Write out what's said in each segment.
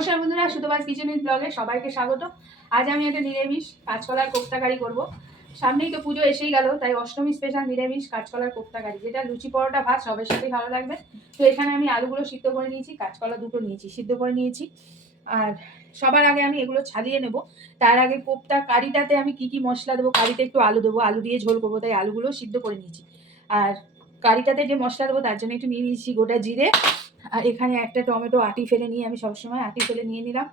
নমস্কার বন্ধুরা, সুতোবাজ kitchen with ব্লগে সবাইকে স্বাগত। আজ আমি একটা নিরামিষ কাঁচকলার কোপ্তা কারি করবো। সামনেই তো পুজো এসেই গেল, তাই অষ্টমী স্পেশাল নিরামিষ কাঁচকলার কোপ্তা কারি, যেটা লুচি পরোটা ভাত সবের সাথেই ভালো লাগবে। তো এখানে আমি আলুগুলো সিদ্ধ করে নিয়েছি, কাঁচকলা দুটো নিয়েছি, সিদ্ধ করে নিয়েছি। আর সবার আগে আমি এগুলো ছাড়িয়ে নেব। তার আগে কোপ্তা কারিটাতে আমি কি কি মশলা দেবো, কারিতে একটু আলু দেবো, আলু দিয়ে ঝোল করবো, তাই আলুগুলো সিদ্ধ করে নিয়েছি। আর কারিটাতে যে মশলা দেবো তার জন্য একটু নিয়ে নিয়েছি গোটা জিরে। আর এখানে একটা টমেটো আটি ফেলে নিয়ে, আমি সবসময় আটি ফেলে নিয়ে নিলাম।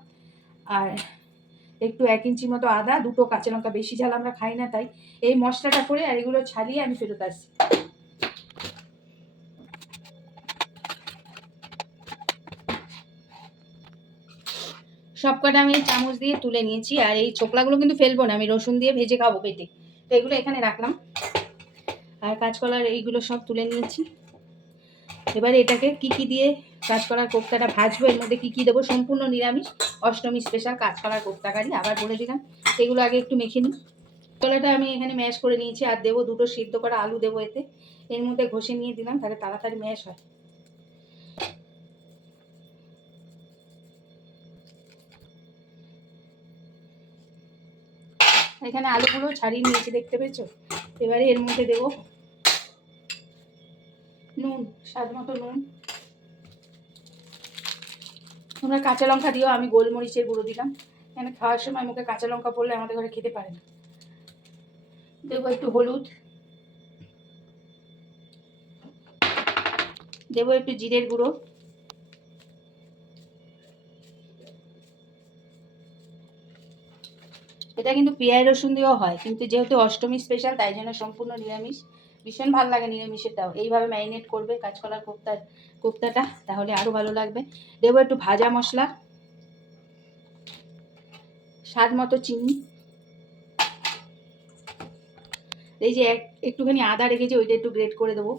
আর একটু 1 ইঞ্চি মতো আদা, দুটো কাঁচা লঙ্কা, বেশি ঝাল আমরা খাই না, তাই এই মশলাটা করে আর এগুলো ছাড়িয়ে আমি ফেরত আসছি। সবকটা আমি চামচ দিয়ে তুলে নিয়েছি। আর এই ছোকলাগুলো কিন্তু ফেলবো না, আমি রসুন দিয়ে ভেজে খাবো পেটে, তো এগুলো এখানে রাখলাম। আর কাঁচকলার এইগুলো সব তুলে নিয়েছি। এবার এটাকে কি দিয়ে কাঁচকলার কোপ্তাটা ভাজবো, এর মধ্যে কি দেবো, সম্পূর্ণ নিরামিষ অষ্টমী স্পেশাল কাঁচকলার কোপ্তা কারি, আবার বলে দিলাম। এগুলো আগে একটু মেখে নিই। কলাটা আমি এখানে ম্যাশ করে নিয়েছি, আর দেবো দুটো সিদ্ধ করা আলু দেবো এতে, এর মধ্যে ঘষে নিয়ে দিলাম, তাহলে তাড়াতাড়ি ম্যাশ হয়। এখানে আলুগুলো ছাড়িয়ে নিয়েছি, দেখতে পেয়েছো। এবারে এর মধ্যে দেবো নুন, স্বাদ মতো নুন। তোমরা কাঁচা লঙ্কা দিও, আমি গোলমরিচের গুঁড়ো দিলাম, এখানে খাওয়ার সময় মুখে কাঁচা লঙ্কা পড়লে আমাদের ঘরে খেতে পারে না। দেবো একটু হলুদ, দেবো একটু জিরের গুঁড়ো, এটা কিন্তু পেঁয়াজ রসুন দিয়েও হয়, কিন্তু যেহেতু অষ্টমী স্পেশাল তাই জন্য সম্পূর্ণ নিরামিষ। ভীষণ ভালো লাগে নিরামিষেরটাও, এইভাবে ম্যারিনেট করবে কাঁচকলার কোপ্তাটা, তাহলে আরও ভালো লাগবে। দেবো একটু ভাজা মশলা, স্বাদ মতো চিনি, এই যে একটুখানি আদা রেখেছি, ওইটা একটু গ্রেট করে দেবো,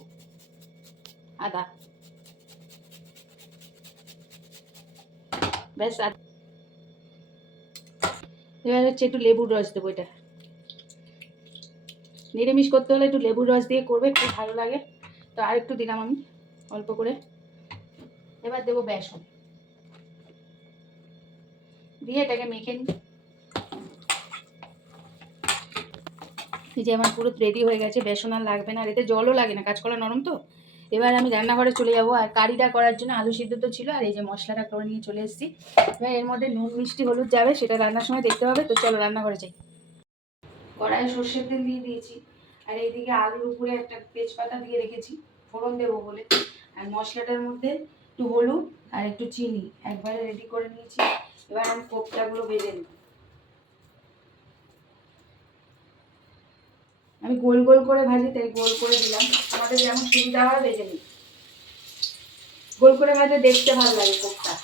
আদা, ব্যাস। এবার হচ্ছে একটু লেবুর রস দেবো, এটা নিরামিষ করতে হলে একটু লেবুর রস দিয়ে করবে, খুব ভালো লাগে। তো আর একটু দিলাম আমি অল্প করে। এবার দেবো বেসন, দিয়ে এটাকে মেখে নিই। এই যে আমার পুরো রেডি হয়ে গেছে, বেসন আর লাগবে না, আর এতে জলও লাগে না, কাঁচকলা নরম তো। এবার আমি রান্নাঘরে চলে যাব, আর কারিটা করার জন্য আলু সিদ্ধ তো ছিল, আর এই যে মশলাটা করে নিয়ে চলে এসেছি। এবার এর মধ্যে নুন মিষ্টি হলুদ যাবে, সেটা রান্নার সময় দেখতে হবে। তো চলো রান্নাঘরে যাই। কড়াইয়ে সর্ষের তেল দিয়ে দিয়েছি, আর এইদিকে আলুর উপরে একটা তেজপাতা দিয়ে রেখেছি ফোড়ন দেবো বলে। আর মশলাটার মধ্যে একটু হলুদ আর একটু চিনি একবারে রেডি করে নিয়েছি। এবার আমি কোপ্তাগুলো ভেজে নিই। আমি গোল গোল করে ভাজি, তাই গোল করে দিলাম, আমাদের যেমন সুবিধা হয় ভেজে নিই। গোল করে ভাজলে দেখতে ভালো লাগে কোপ্তা।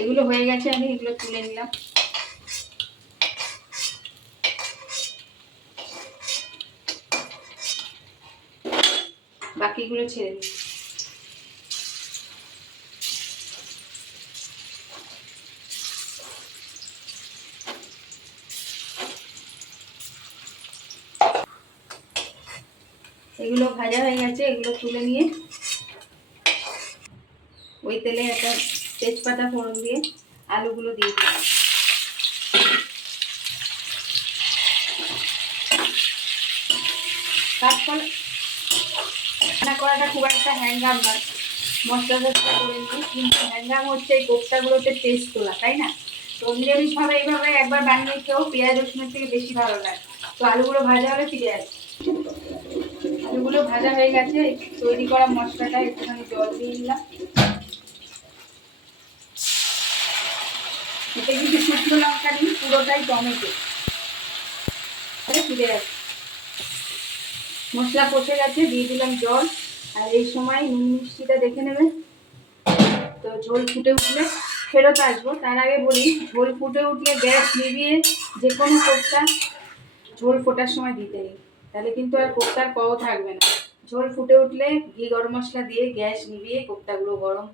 এগুলো হয়ে গেছে, আমি এগুলো তুলে নিলাম। বাকিগুলো ছেড়ে দিই। এগুলো ভাজা হয়ে গেছে, এগুলো তুলে নিয়ে ওই তেলে একটা তেজপাতা ফোড়ন দিয়ে আলুগুলো দিয়ে দিই। কাঁচকলা রান্না করাটা খুব একটা হ্যাঙ্গাম নয়, মশলা টসলা করে নিই, কিন্তু হ্যাঙ্গাম হচ্ছে এই কোপ্তাগুলোতে টেস্ট তোলা, তাই না? তো নিরামিষভাবে এইভাবে একবার বানিয়ে খেয়েও পেঁয়াজ রসুনের থেকে বেশি ভালো লাগে। তো আলুগুলো ভাজা হলে ফিরে আসে। আলুগুলো ভাজা হয়ে গেছে, তৈরি করা মশলাটা একটুখানি জল দিয়ে নিলাম। এতে কিন্তু শুকনো লঙ্কা দিই, পুরোটাই টমেটো, ফিরে আসে। মশলা কষে গেছে, দিয়ে দিলাম জল। আর এই সময় নুন মিষ্টিটা দেখে নেবে। তো ঝোল ফুটে উঠলে ফেরত আসবো, তার আগে বলি ঝোল ফুটে উঠলে গ্যাস নিভিয়ে যে কোনো কোপ্তা ঝোল ফোটার সময় দিতে নেই, তাহলে কিন্তু আর কোপ্তার কও থাকবে না। ঝোল ফুটে উঠলে ঘি গরম মশলা দিয়ে গ্যাস নিভিয়ে কোপ্তাগুলো গরম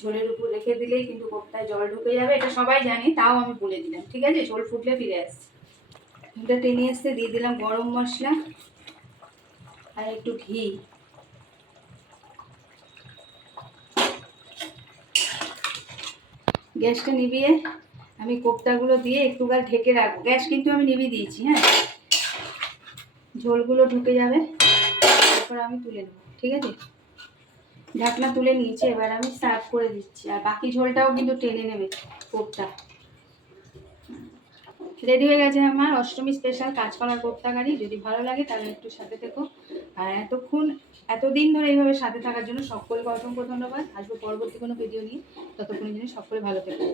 ঝোলের উপর রেখে দিলেই কিন্তু কোপ্তায় জল ঢুকে যাবে, এটা সবাই জানে, তাও আমি বলে দিলাম। ঠিক আছে, ঝোল ফুটলে ফিরে আসছি। এটা টেনে এসে দিয়ে দিলাম গরম মশলা আর একটু ঘি। গ্যাসটা নিভিয়ে আমি কোপ্তাগুলো দিয়ে একটুকাল ঢেকে রাখবো। গ্যাস কিন্তু আমি নিভিয়ে দিয়েছি। হ্যাঁ, ঝোলগুলো ঢুকে যাবে, তারপর আমি তুলে নেবো। ঠিক আছে, ঢাকনা তুলে নিয়েছি, এবার আমি সার্ভ করে দিচ্ছি। আর বাকি ঝোলটাও কিন্তু টেনে নেবে কোপ্তা। রেডি হয়ে গেছে আমার অষ্টমী স্পেশাল কাঁচকলার কোপ্তা কারি। যদি ভালো লাগে তাহলে একটু সাথে থেকো। আর এতদিন ধরে এইভাবে সাথে থাকার জন্য সকলকে অসংখ্য ধন্যবাদ। আসবো পরবর্তী কোনো ভিডিও নিয়ে, ততক্ষণের জন্য সকলে ভালো থেকো।